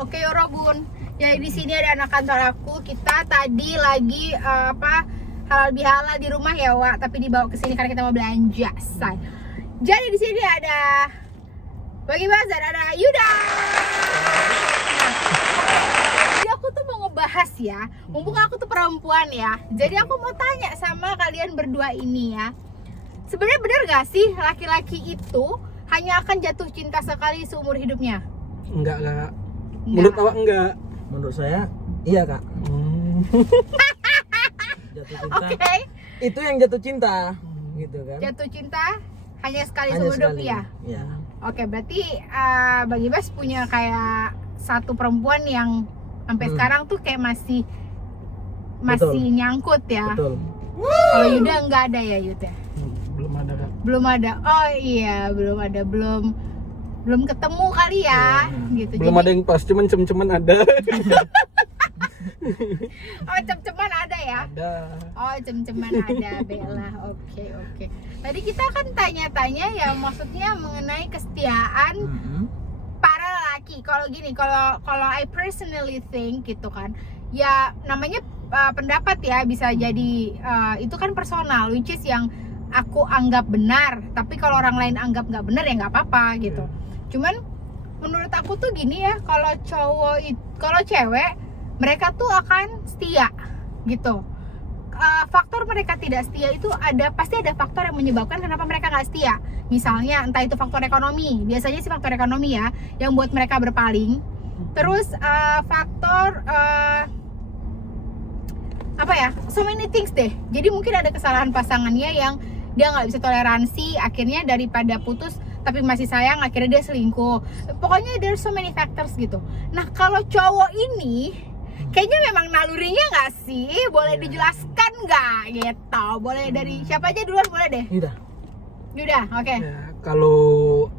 Oke Yorobun. Ya di sini ada anak kantor aku. Kita tadi lagi halal bihalal di rumah ya, Wak. Tapi dibawa ke sini karena kita mau belanja, say. Jadi di sini ada Bagi Bazar, ada Yuda. Jadi aku tuh mau ngebahas ya. Mumpung aku tuh perempuan ya. Jadi aku mau tanya sama kalian berdua ini ya. Sebenarnya benar gak sih laki-laki itu hanya akan jatuh cinta sekali seumur hidupnya? Enggak, Kak. Menurut awak enggak? Menurut saya iya, Kak. Jatuh cinta. Oke. Itu yang jatuh cinta, gitu kan? Jatuh cinta hanya sekali Hanya seumur hidup sekali. ya? Iya. Oke, berarti Bagi Bas punya kayak satu perempuan yang sampai sekarang tuh kayak masih Betul. nyangkut ya. Betul. Kalau Yuda nggak ada ya, Yuda? Belum ada, Kak. Belum ada. Oh iya, belum ada, belum ketemu kali ya, gitu. Belum Jadi, ada yang pas, cuman cem-ceman ada. oh cem-ceman ada ya? Ada. Oh cem-ceman ada, Bella. Oke. Tadi kita kan tanya-tanya ya, maksudnya mengenai kesetiaan para lelaki. Kalau gini, kalau I personally think gitu kan, ya namanya pendapat ya, bisa jadi itu kan personal, which is yang aku anggap benar. Tapi kalau orang lain anggap nggak benar ya nggak apa-apa gitu. Cuman menurut aku tuh gini ya, kalau cewek mereka tuh akan setia gitu. Faktor mereka tidak setia itu pasti ada faktor yang menyebabkan kenapa mereka nggak setia. Misalnya entah itu faktor ekonomi, biasanya sih faktor ekonomi ya yang buat mereka berpaling. Terus faktor so many things deh. Jadi mungkin ada kesalahan pasangannya yang dia nggak bisa toleransi, akhirnya daripada putus tapi masih sayang, akhirnya dia selingkuh. Pokoknya there's so many factors gitu. Nah kalau cowok ini kayaknya memang nalurinya nggak sih? Boleh dijelaskan nggak gitu? Boleh dari siapa aja duluan, boleh deh. Yuda, oke. Ya, kalau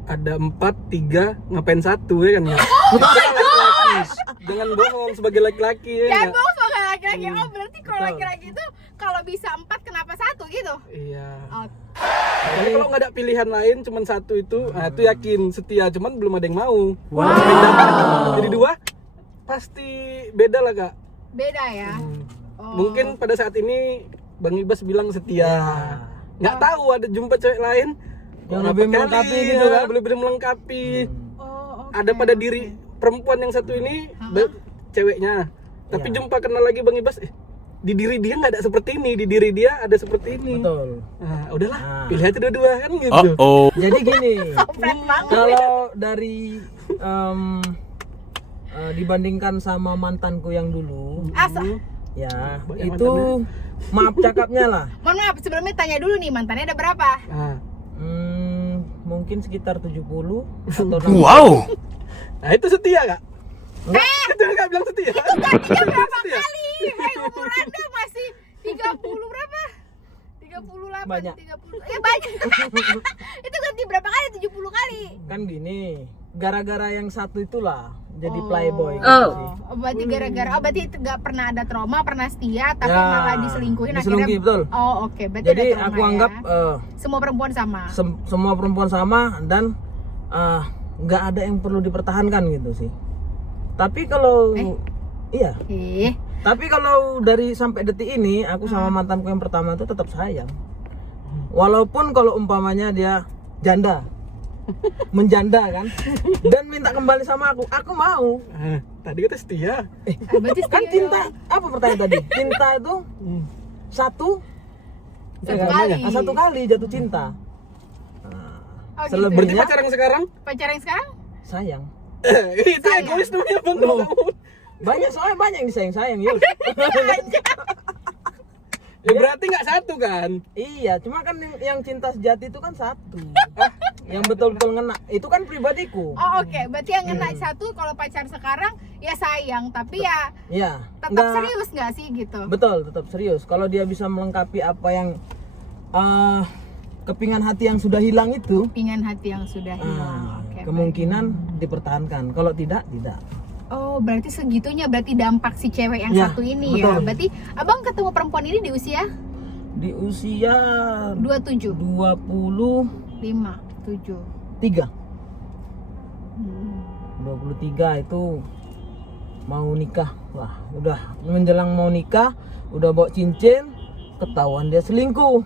ada 4, 3, ngapain 1 ya kan ya? Laki-laki. Jangan bohong sebagai laki-laki ya. Jangan nggak? bohong sebagai laki-laki. Oh berarti kalau Betul. laki-laki itu kalau bisa 4 kenapa 1 gitu? Iya. Oh, Jadi kalau nggak ada pilihan lain, cuman 1 itu, nah itu yakin setia, cuman belum ada yang mau. Wow. Jadi 2 pasti beda lah, Kak. beda ya. Oh. Mungkin pada saat ini Bang Ibas bilang setia. Ya. Nggak tahu ada jumpa cewek lain Yang lebih melengkapi gitu kan? lebih melengkapi. Oh, oke, Ada pada oke. diri perempuan yang satu ini Ha-ha. ceweknya. Tapi Iya. jumpa kenal lagi Bang Ibas, di diri dia nggak ada seperti ini, di diri dia ada seperti ini. Betul. Nah, udahlah, Nah. pilih aja dua-dua kan gitu. Jadi gini, Kampret banget. kalau dari dibandingkan sama mantanku yang dulu, Asa. ya Banyak itu maaf cakapnya lah. Mohon maaf, sebelumnya tanya dulu nih, mantannya ada berapa? Nah, Mungkin sekitar 70 atau 60. Wow. nah itu setia Kak? Enggak. Itu nggak bilang setia. Gantinya berapa Setia. kali? Umur Anda masih 30 berapa? 38, Banyak. 30. Ya banyak. Itu ganti berapa kali? 70 kali. Kan gini, gara-gara yang satu itulah jadi Oh. playboy gitu sih. Oh, berarti berarti itu nggak pernah ada trauma, pernah setia, tapi Ya, malah diselingkuhin diselingkuhi, betul. Oh, oke. Berarti Jadi ada trauma aku ya. anggap Semua perempuan sama. semua perempuan sama dan nggak ada yang perlu dipertahankan gitu sih. Tapi kalau iya, tapi kalau dari sampai detik ini aku sama mantanku yang pertama itu tetap sayang. Walaupun kalau umpamanya dia janda, menjanda kan, dan minta kembali sama aku mau. Nah, tadi kata setia. Berarti Kan setia cinta, dong. apa pertanyaan tadi? Cinta itu satu kali. satu kali jatuh cinta. Oh, gitu. Berarti Selebihnya pacar yang sekarang? Pacar yang sekarang? sayang. Itu Sayang. egois namanya Bang. Loh. Soalnya banyak yang disayang-sayang yuk. Ya berarti nggak satu kan? Iya, cuma kan yang cinta sejati itu kan satu. Yang betul-betul ngena. Itu kan pribadiku. Oh, oke. Berarti yang kena satu kalau pacar sekarang ya sayang, tapi ya Iya. tetap nggak- serius nggak sih gitu? Betul, tetap serius. Kalau dia bisa melengkapi apa yang kepingan hati yang sudah hilang itu, Pingin hati yang sudah hilang. Oke. kemungkinan dipertahankan. Kalau tidak, tidak. Oh, berarti segitunya berarti dampak si cewek yang Ya, satu ini ya. betul. Berarti Abang ketemu perempuan ini di usia Di usia 27, 23. 5, 7. 23 itu mau nikah. Wah, udah menjelang mau nikah, udah bawa cincin, ketahuan dia selingkuh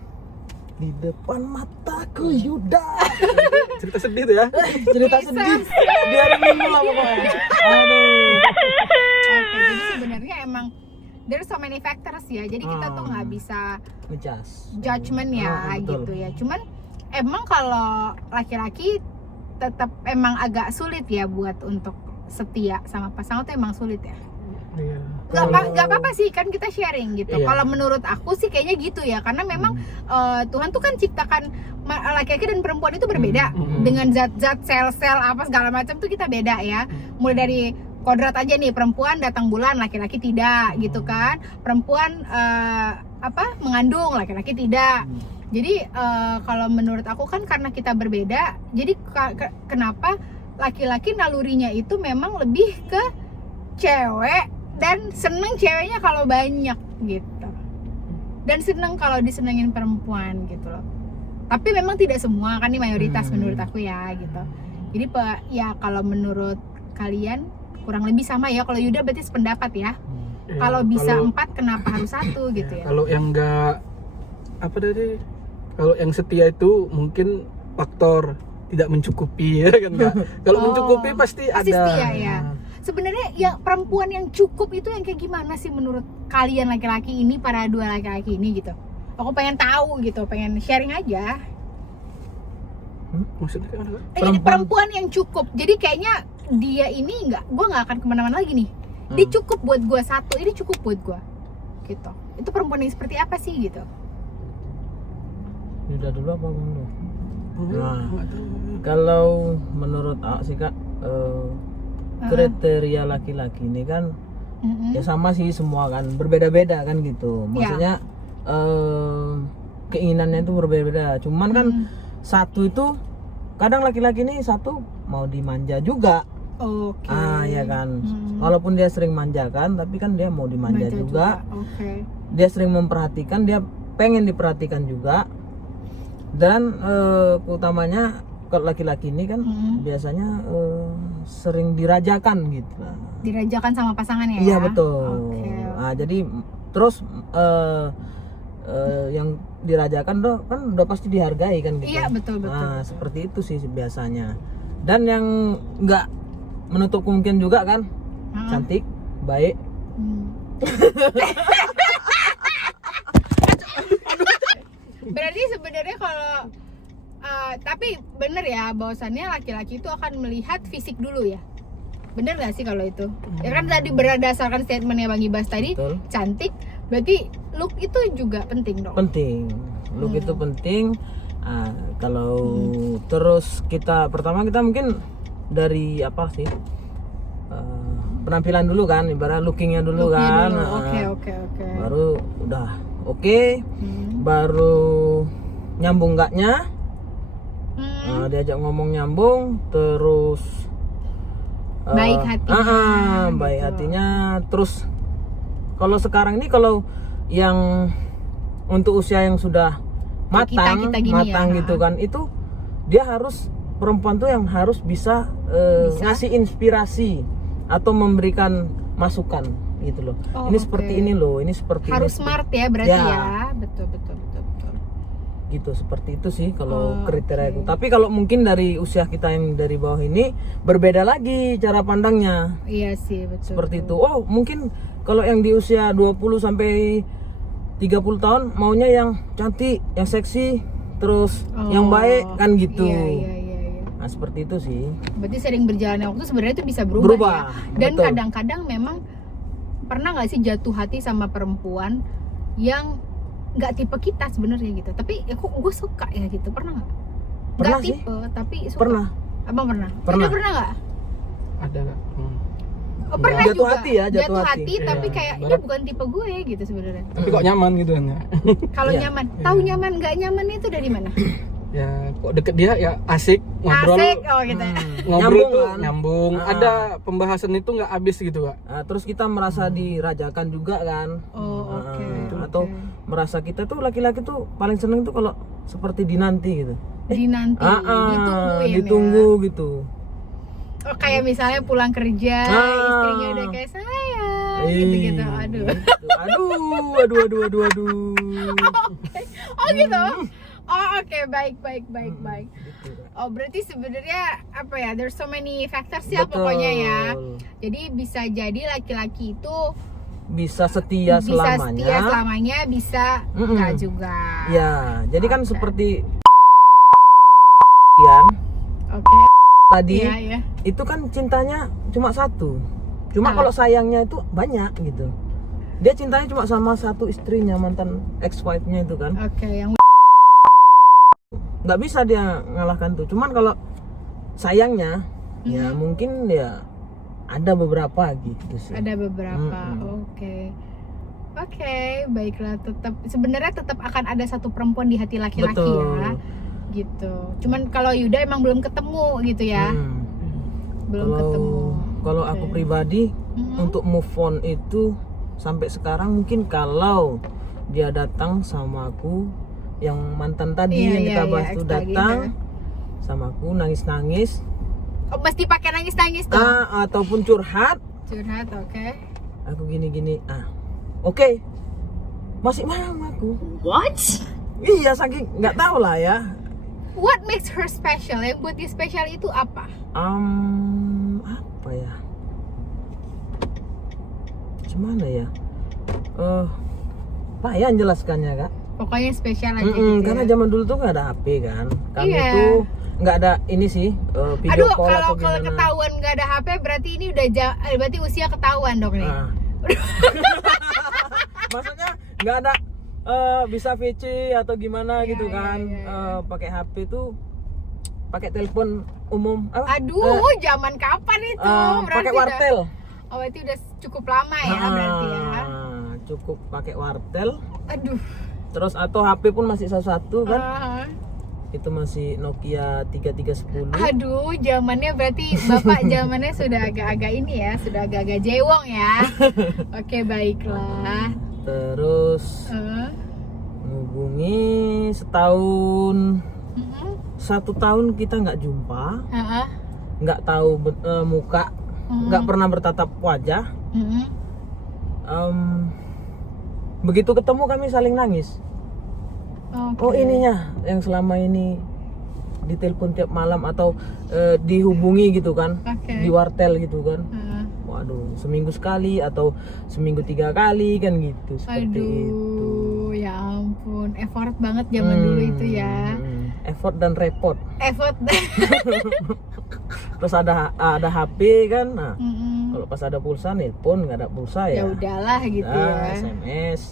di depan mataku, Yuda. Cerita sedih tuh ya. Cerita sedih di hari Minggu lah pokoknya. Aduh. Oke, jadi sebenarnya emang there's so many factors ya. Jadi kita tuh nggak bisa Ngecas. judgement ya Betul. gitu ya. Cuman emang kalau laki-laki tetap emang agak sulit ya buat untuk setia sama pasangan tuh emang sulit ya. Iya. Nggak apa-apa sih, kan kita sharing gitu. Iya. Kalau menurut aku sih kayaknya gitu ya, karena memang Tuhan tuh kan ciptakan laki-laki dan perempuan itu berbeda dengan zat-zat sel-sel apa segala macam tuh kita beda ya. Mulai dari kodrat aja nih, perempuan datang bulan, laki-laki tidak gitu kan. Perempuan mengandung, laki-laki tidak. Jadi kalau menurut aku kan karena kita berbeda, jadi kenapa laki-laki nalurinya itu memang lebih ke cewek dan seneng ceweknya kalau banyak gitu, dan seneng kalau disenengin perempuan gitu loh. Tapi memang tidak semua kan, ini mayoritas menurut aku ya gitu. Jadi ya kalau menurut kalian kurang lebih sama ya. Kalau Yuda berarti sependapat ya. Iya, Kalau bisa 4 kenapa harus 1 gitu ya. Kalau yang enggak kalau yang setia itu mungkin faktor tidak mencukupi ya kan Kak? Kalau mencukupi pasti ada. Setia ya. Sebenarnya ya perempuan yang cukup itu yang kayak gimana sih menurut kalian laki-laki ini, para dua laki-laki ini gitu? Aku pengen tahu gitu, pengen sharing aja. Maksudnya gimana, Kak? Jadi perempuan yang cukup. Jadi kayaknya dia ini gue nggak akan kemana-mana lagi nih. Dia cukup buat gue satu, ini cukup buat gue. Gitu. Itu perempuan yang seperti apa sih gitu? Udah dulu apa dulu? Nah, Kalau menurut sih Kak, kriteria laki-laki ini kan ya sama sih semua kan, berbeda-beda kan gitu. Maksudnya keinginannya itu berbeda-beda. Cuman kan satu itu kadang laki-laki ini satu mau dimanja juga. Oke. Ya kan. Walaupun dia sering manjakan, tapi kan dia mau dimanja juga. Oke. Dia sering memperhatikan, dia pengen diperhatikan juga. Dan utamanya kalau laki-laki ini kan biasanya sering dirajakan gitu. Dirajakan sama pasangannya ya? Iya betul. Oke. Nah, jadi terus yang dirajakan kan udah pasti dihargai kan gitu. Iya betul. Nah, seperti itu sih biasanya. Dan yang nggak menutup kemungkinan juga kan cantik, baik. Berarti sebenarnya kalau tapi bener ya bahwasannya laki-laki itu akan melihat fisik dulu ya. Bener gak sih kalau itu? Ya kan tadi berdasarkan statementnya Bang Ibas tadi, Betul. cantik, berarti look itu juga penting dong. Penting, look itu penting. Kalau terus pertama kita mungkin dari apa sih, penampilan dulu kan, ibarat lookingnya dulu kan. Oke. Baru udah oke. Baru nyambung enggaknya, diajak ngomong nyambung, terus baik hatinya baik hatinya. Terus kalau sekarang ini, kalau yang untuk usia yang sudah matang kita gini ya, gitu kan, itu dia harus, perempuan tuh yang harus bisa ngasih inspirasi atau memberikan masukan gitu loh. Ini seperti ini loh, ini seperti harus ini. Smart ya berarti ya. Betul. Gitu, seperti itu sih kalau kriteria itu. Tapi kalau mungkin dari usia kita yang dari bawah ini berbeda lagi cara pandangnya. Iya sih, betul. Seperti itu. Oh, mungkin kalau yang di usia 20 sampai 30 tahun maunya yang cantik, yang seksi, terus yang baik kan gitu. Iya. Nah, seperti itu sih. Berarti sering berjalannya waktu sebenarnya itu bisa berubah ya. Dan betul. kadang-kadang memang pernah nggak sih jatuh hati sama perempuan yang nggak tipe kita sebenarnya gitu, tapi ya kok gue suka ya gitu, pernah nggak? Pernah Nggak sih. tipe tapi suka. Pernah. Abang pernah? Pernah. Yuda pernah nggak? Ada Kak. Pernah Jatuh juga. hati ya, jatuh hati. Tapi Iya. kayak ini Barat. bukan tipe gue gitu sebenarnya. Tapi kok nyaman gitu kan ya. Kalau Iya. nyaman, tahu nyaman nggak nyaman itu dari mana? Ya kok deket dia ya asik ngobrol. Asik, gitu. Ngobrol Nyambung tuh kan? nyambung. Ada pembahasan itu nggak habis gitu Kak. Nah, terus kita merasa dirajakan juga kan. Oke. Atau merasa kita tuh laki-laki tuh paling seneng tuh kalau seperti dinanti gitu. Dinanti, ditungguin ditunggu ya. gitu. Oh, kayak misalnya pulang kerja, istrinya udah kayak gitu-gitu. Aduh. Aduh. Oh gitu. Oh oke, baik. Gitu, Kak. Oh berarti sebenarnya apa ya? There's so many factors ya Betul. pokoknya ya. Jadi bisa jadi laki-laki itu Bisa setia selamanya. bisa Mm-mm. enggak juga. Ya, jadi kan Oke. seperti Ian Oke. tadi Iya. itu kan cintanya cuma satu. Cuma Ah. kalau sayangnya itu banyak gitu. Dia cintanya cuma sama satu istrinya, mantan ex-wife-nya itu kan. Oke, yang Nggak bisa dia ngalahkan tuh. Cuman kalau sayangnya ya Mhm. mungkin ya ada beberapa gitu sih. ada beberapa. Mm-mm. Oke, baiklah. Sebenarnya tetap akan ada satu perempuan di hati laki-laki ya. Gitu. Cuman kalau Yuda emang belum ketemu gitu ya. Hmm. Belum ketemu. Kalau Oke. aku pribadi Mhm. untuk move on itu sampai sekarang mungkin kalau dia datang sama aku yang mantan tadi Iya, yang iya, kita iya, bahas ex itu tadi, datang ya. sama aku nangis-nangis Oh, mesti pakai nangis-nangis tuh. ataupun curhat, Curhat, oke. aku gini-gini oke. Masih mau aku. What? Iya, saking nggak tahu lah ya. What makes her special? Yang buat dia spesial itu apa? Apa ya? Gimana ya? Payah jelaskannya, Kak. Pokoknya spesial aja gitu. Karena Ya. zaman dulu tuh nggak ada HP kan. Kami Iya. tuh nggak ada ini sih video Aduh, call kalau atau gimana. ketahuan nggak ada HP berarti ini udah berarti usia ketahuan dong nih. Nah. Maksudnya nggak ada bisa VC atau gimana Iya, gitu iya, kan. iya. Pakai HP tuh pakai telepon umum. Aduh, zaman kapan itu? Pakai wartel. Oh, berarti udah cukup lama ya berarti ya. Cukup pakai wartel. Aduh. Terus atau HP pun masih satu-satu kan. Itu masih Nokia 3310. Aduh, zamannya berarti Bapak zamannya sudah agak-agak ini ya, sudah agak-agak jewong ya. Oke, baiklah. Terus menghubungi setahun, Mhm. 1 tahun kita nggak jumpa, Heeh. nggak tahu muka, nggak pernah bertatap wajah. Mhm. Begitu ketemu kami saling nangis. Oke. Oh, ininya yang selama ini ditelepon tiap malam atau dihubungi gitu kan, Oke. di wartel gitu kan. Heeh. Waduh, seminggu sekali atau seminggu 3 kali kan gitu, seperti itu. Aduh, ya ampun, effort banget zaman dulu itu ya. Effort dan repot. Effort. Terus ada HP kan. Nah, Mm-mm. kalau pas ada pulsa nelpon, nggak ada pulsa Ya ya. udahlah gitu ya. SMS.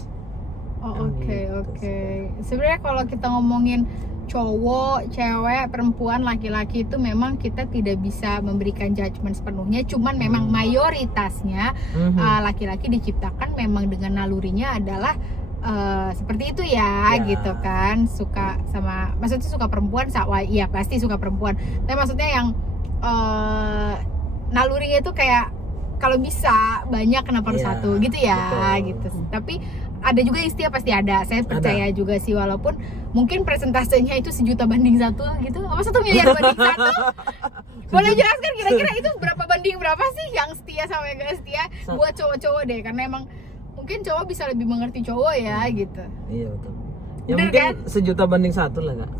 Oh, oke, Gitu, oke. Sebenarnya kalau kita ngomongin cowok, cewek, perempuan, laki-laki itu memang kita tidak bisa memberikan judgement sepenuhnya. Cuman memang mayoritasnya Mhm. laki-laki diciptakan memang dengan nalurinya adalah seperti itu ya, Ya. gitu kan. Suka sama, maksudnya suka perempuan, iya pasti suka perempuan. Tapi maksudnya yang nalurinya itu kayak kalau bisa banyak kenapa harus Iya, satu gitu ya, betul. gitu. Tapi ada juga yang setia, pasti ada. Saya percaya juga sih, walaupun mungkin persentasenya itu 1 banding 1 gitu. Apa 1 miliar banding 1? Boleh jelaskan kira-kira itu berapa banding berapa sih yang setia sama yang gak setia buat cowok-cowok deh, karena emang mungkin cowok bisa lebih mengerti cowok ya gitu. Iya betul. Ya Bener mungkin kan? 1 banding 1 lah, Kak.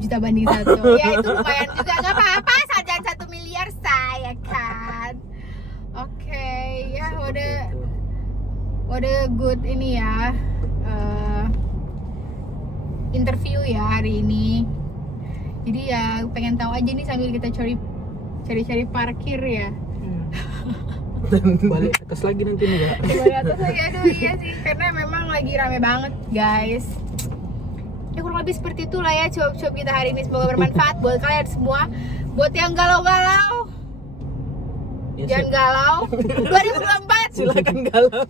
1 banding 1. Ya itu lumayan juga, nggak apa-apa, saja 1 miliar saya kan. Oke, ya Seperti udah. itu. What a good ini ya, interview ya hari ini. Jadi ya pengen tahu aja nih sambil kita cari parkir ya. Balik atas lagi nanti nih Kak. Di atas lagi, aduh iya sih, karena memang lagi rame banget guys. Ya kurang lebih seperti itulah ya cuap-cuap kita hari ini, semoga bermanfaat buat kalian semua. Buat yang galau-galau, Ya, jangan galau. 2024. silakan galau.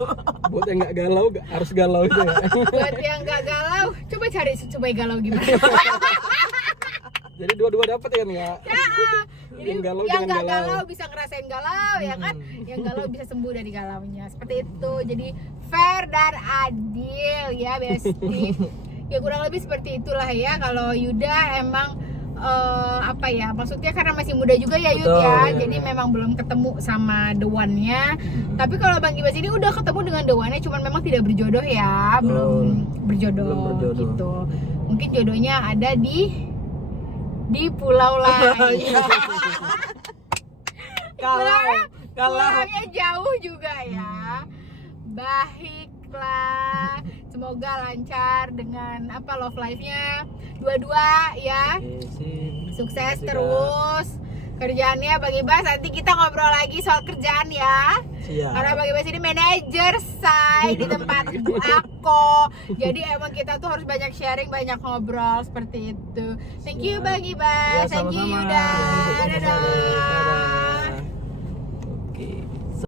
Buat yang nggak galau, harus galau itu ya. Buat yang nggak galau, coba coba galau gimana. Jadi dua-dua dapat ya kan Kak? Ya, jadi Yang galau yang jangan nggak galau. galau bisa ngerasain galau ya kan, yang galau bisa sembuh dari galaunya, seperti itu. Jadi fair dan adil ya Besti. Ya kurang lebih seperti itulah ya. Kalau Yuda emang apa ya, maksudnya karena masih muda juga ya Yud Betul, ya, iya, jadi iya. memang belum ketemu sama the one-nya. Tapi kalau Bang Gibas ini udah ketemu dengan the one-nya, cuman memang tidak berjodoh ya, belum berjodoh, Belum berjodoh. gitu. Mungkin jodohnya ada di pulau lain. Pulaunya jauh juga ya. Baiklah, semoga lancar dengan love life-nya dua-dua ya. Sukses terus kerjaannya Bang Ibas. Nanti kita ngobrol lagi soal kerjaan ya. Siap. Karena Bang Ibas ini manajer say di tempat aku. Jadi emang kita tuh harus banyak sharing, banyak ngobrol seperti itu. Thank you Bang Ibas. Ya, Thank you sama-sama. Yuda. Dadah. Dadah.